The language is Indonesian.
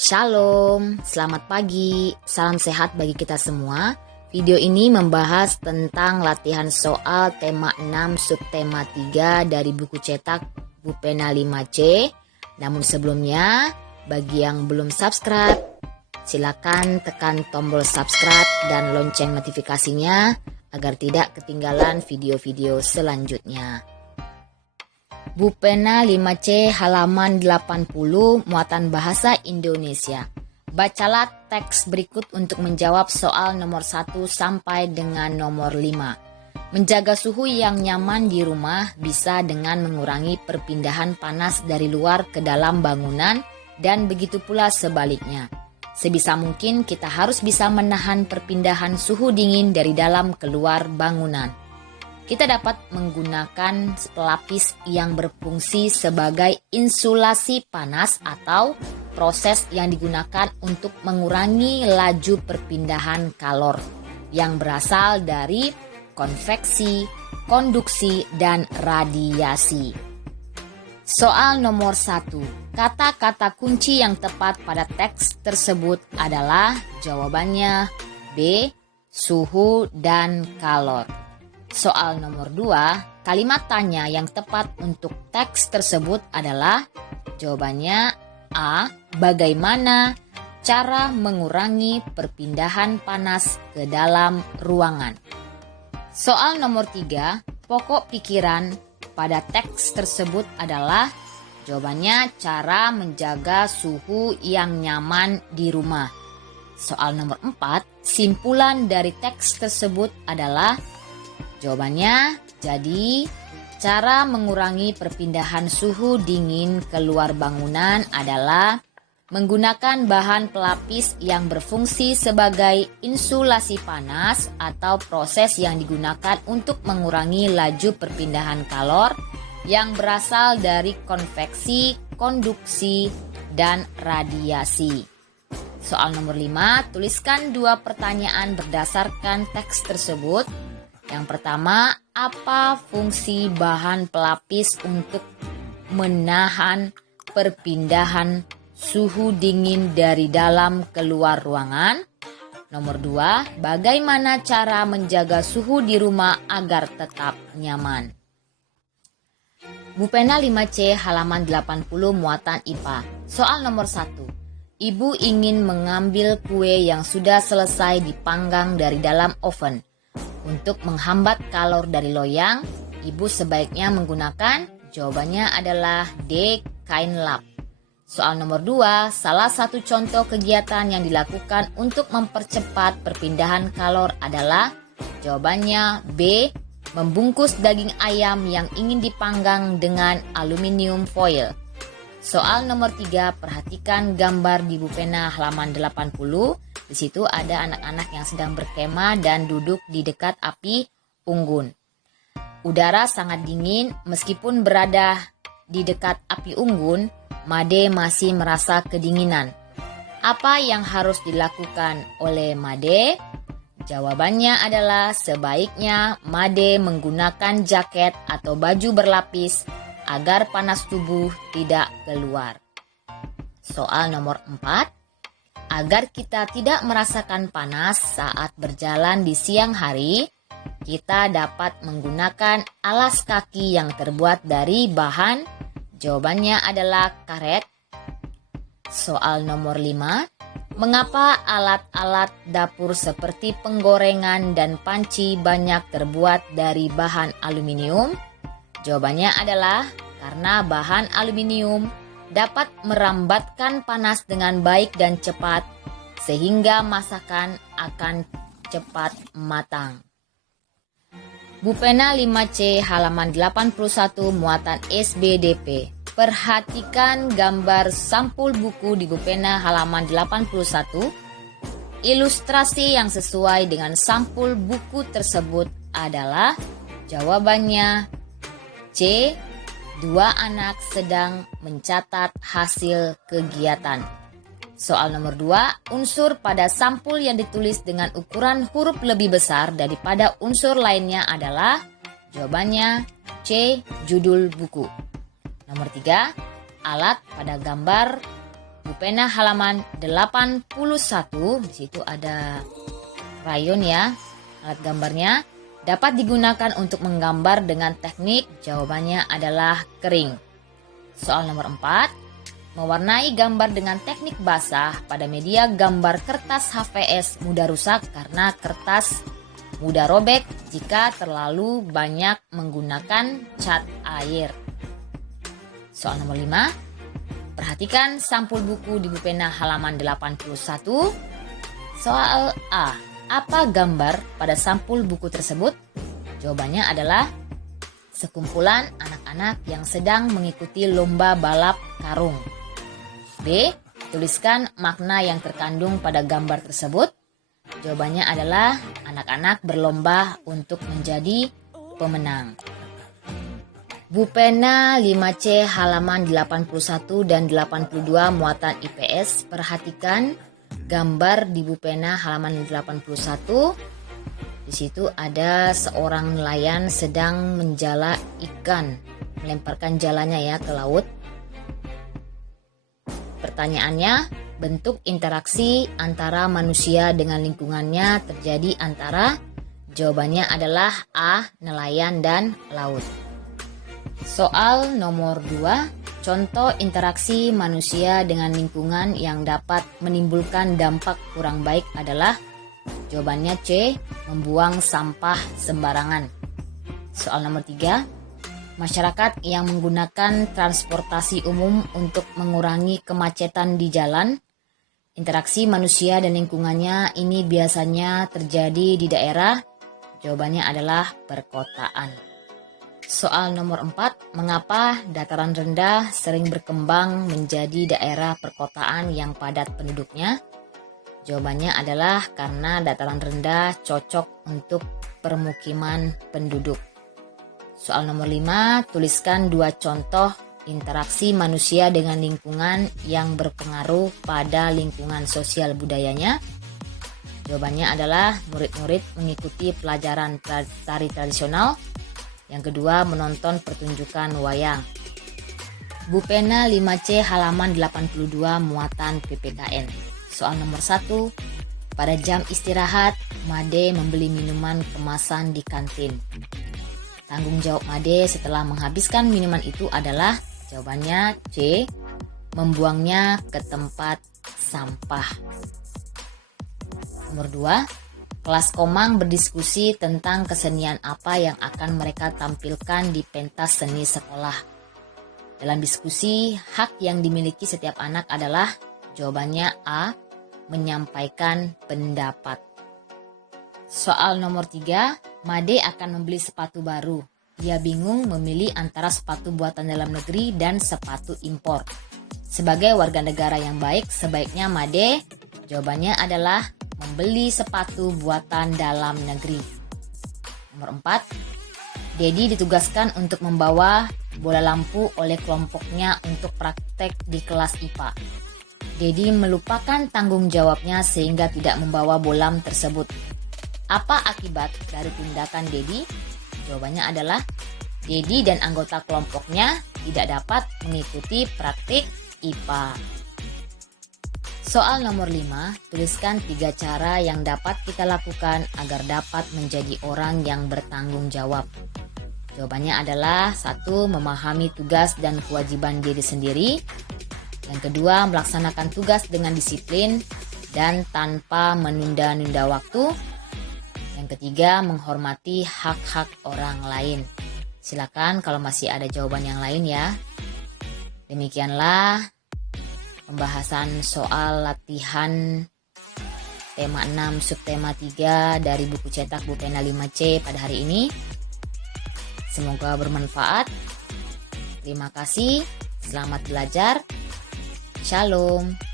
Shalom, selamat pagi, salam sehat bagi kita semua. Video ini membahas tentang latihan soal tema 6 subtema 3 dari buku cetak Bupena 5C. Namun sebelumnya, bagi yang belum subscribe, silakan tekan tombol subscribe dan lonceng notifikasinya agar tidak ketinggalan video-video selanjutnya. Bupena 5C halaman 80 muatan bahasa Indonesia. Bacalah teks berikut untuk menjawab soal nomor 1 sampai dengan nomor 5. Menjaga suhu yang nyaman di rumah bisa dengan mengurangi perpindahan panas dari luar ke dalam bangunan dan begitu pula sebaliknya. Sebisa mungkin kita harus bisa menahan perpindahan suhu dingin dari dalam keluar bangunan. Kita dapat menggunakan pelapis yang berfungsi sebagai insulasi panas atau proses yang digunakan untuk mengurangi laju perpindahan kalor yang berasal dari konveksi, konduksi, dan radiasi. Soal nomor 1. Kata-kata kunci yang tepat pada teks tersebut adalah jawabannya B, suhu dan kalor. Soal nomor 2, kalimat tanya yang tepat untuk teks tersebut adalah jawabannya A. Bagaimana cara mengurangi perpindahan panas ke dalam ruangan. Soal nomor 3, pokok pikiran pada teks tersebut adalah jawabannya cara menjaga suhu yang nyaman di rumah. Soal nomor 4, simpulan dari teks tersebut adalah jawabannya, jadi cara mengurangi perpindahan suhu dingin keluar bangunan adalah menggunakan bahan pelapis yang berfungsi sebagai insulasi panas atau proses yang digunakan untuk mengurangi laju perpindahan kalor yang berasal dari konveksi, konduksi, dan radiasi. Soal nomor 5, tuliskan 2 pertanyaan berdasarkan teks tersebut. Yang pertama, apa fungsi bahan pelapis untuk menahan perpindahan suhu dingin dari dalam keluar ruangan? Nomor 2, bagaimana cara menjaga suhu di rumah agar tetap nyaman? Bupena 5C halaman 80 muatan IPA. Soal nomor 1. Ibu ingin mengambil kue yang sudah selesai dipanggang dari dalam oven. Untuk menghambat kalor dari loyang, ibu sebaiknya menggunakan, jawabannya adalah D. Kain lap. Soal nomor 2, salah satu contoh kegiatan yang dilakukan untuk mempercepat perpindahan kalor adalah, jawabannya B. Membungkus daging ayam yang ingin dipanggang dengan aluminium foil. Soal nomor 3, perhatikan gambar di Bupena halaman 80. Di situ ada anak-anak yang sedang berkemah dan duduk di dekat api unggun. Udara sangat dingin, meskipun berada di dekat api unggun, Made masih merasa kedinginan. Apa yang harus dilakukan oleh Made? Jawabannya adalah sebaiknya Made menggunakan jaket atau baju berlapis agar panas tubuh tidak keluar. Soal nomor 4. Agar kita tidak merasakan panas saat berjalan di siang hari, kita dapat menggunakan alas kaki yang terbuat dari bahan, jawabannya adalah karet. Soal nomor 5, mengapa alat-alat dapur seperti penggorengan dan panci banyak terbuat dari bahan aluminium? Jawabannya adalah karena bahan aluminium dapat merambatkan panas dengan baik dan cepat, sehingga masakan akan cepat matang. Bupena 5C halaman 81 muatan SBDP. Perhatikan gambar sampul buku di Bupena halaman 81. Ilustrasi yang sesuai dengan sampul buku tersebut adalah, jawabannya C. 2 anak sedang mencatat hasil kegiatan. Soal nomor 2, unsur pada sampul yang ditulis dengan ukuran huruf lebih besar daripada unsur lainnya adalah, jawabannya C. Judul buku. Nomor 3, alat pada gambar Bu pena halaman 81, di situ ada krayon ya, alat gambarnya. Dapat digunakan untuk menggambar dengan teknik, jawabannya adalah kering. Soal nomor 4, mewarnai gambar dengan teknik basah pada media gambar kertas HVS mudah rusak karena kertas mudah robek jika terlalu banyak menggunakan cat air. Soal nomor 5, perhatikan sampul buku di Bu pena halaman 81. Soal A, apa gambar pada sampul buku tersebut? Jawabannya adalah sekumpulan anak-anak yang sedang mengikuti lomba balap karung. B, tuliskan makna yang terkandung pada gambar tersebut. Jawabannya adalah anak-anak berlomba untuk menjadi pemenang. Bu pena 5C halaman 81 dan 82 muatan IPS. Perhatikan gambar di Bu pena halaman 81. Di situ ada seorang nelayan sedang menjala ikan, melemparkan jalanya ya ke laut. Pertanyaannya, bentuk interaksi antara manusia dengan lingkungannya terjadi antara, jawabannya adalah A, nelayan dan laut. Soal nomor 2, contoh interaksi manusia dengan lingkungan yang dapat menimbulkan dampak kurang baik adalah, jawabannya C, membuang sampah sembarangan. Soal nomor 3, masyarakat yang menggunakan transportasi umum untuk mengurangi kemacetan di jalan. Interaksi manusia dan lingkungannya ini biasanya terjadi di daerah, jawabannya adalah perkotaan. Soal nomor 4, mengapa dataran rendah sering berkembang menjadi daerah perkotaan yang padat penduduknya? Jawabannya adalah karena dataran rendah cocok untuk permukiman penduduk. Soal nomor 5, tuliskan 2 contoh interaksi manusia dengan lingkungan yang berpengaruh pada lingkungan sosial budayanya. Jawabannya adalah murid-murid mengikuti pelajaran tari tradisional. Yang kedua, menonton pertunjukan wayang. Bu pena 5C halaman 82 muatan PPKN. Soal nomor 1, pada jam istirahat, Made membeli minuman kemasan di kantin. Tanggung jawab Made setelah menghabiskan minuman itu adalah, jawabannya C, membuangnya ke tempat sampah. Nomor 2, kelas Komang berdiskusi tentang kesenian apa yang akan mereka tampilkan di pentas seni sekolah. Dalam diskusi, hak yang dimiliki setiap anak adalah, jawabannya A, menyampaikan pendapat. Soal nomor 3, Made akan membeli sepatu baru. Ia bingung memilih antara sepatu buatan dalam negeri dan sepatu impor. Sebagai warga negara yang baik, sebaiknya Made, jawabannya adalah membeli sepatu buatan dalam negeri. Nomor 4, Dedi ditugaskan untuk membawa bola lampu oleh kelompoknya untuk praktek di kelas IPA. Dedi melupakan tanggung jawabnya sehingga tidak membawa bola tersebut. Apa akibat dari tindakan Dedi? Jawabannya adalah Dedi dan anggota kelompoknya tidak dapat mengikuti praktik IPA. Soal nomor 5, tuliskan 3 cara yang dapat kita lakukan agar dapat menjadi orang yang bertanggung jawab. Jawabannya adalah 1, memahami tugas dan kewajiban diri sendiri. Yang kedua, melaksanakan tugas dengan disiplin dan tanpa menunda-nunda waktu. Yang ketiga, menghormati hak-hak orang lain. Silakan kalau masih ada jawaban yang lain ya. Demikianlah pembahasan soal latihan tema 6 subtema 3 dari buku cetak Bu pena 5C pada hari ini. Semoga bermanfaat. Terima kasih. Selamat belajar. Shalom.